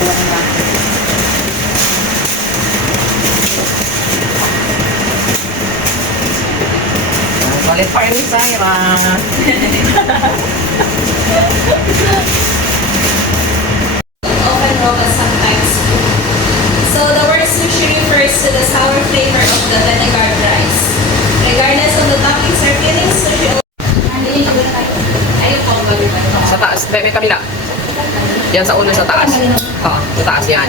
kuha ng lang. Solid pa rin sa Ira. Often wrong as sometimes true. So the word sushi refers to the sour flavor of the vinegar rice. Regardless of the toppings or fillings, sushi ayun po ang gagawin ko. Sa taas, may kabila. Yan sa ulo sa taas. Oo, sa taas yan.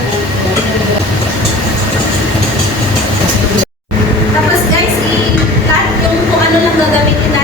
Tapos guys, lahat yung kung ano lang gagamitin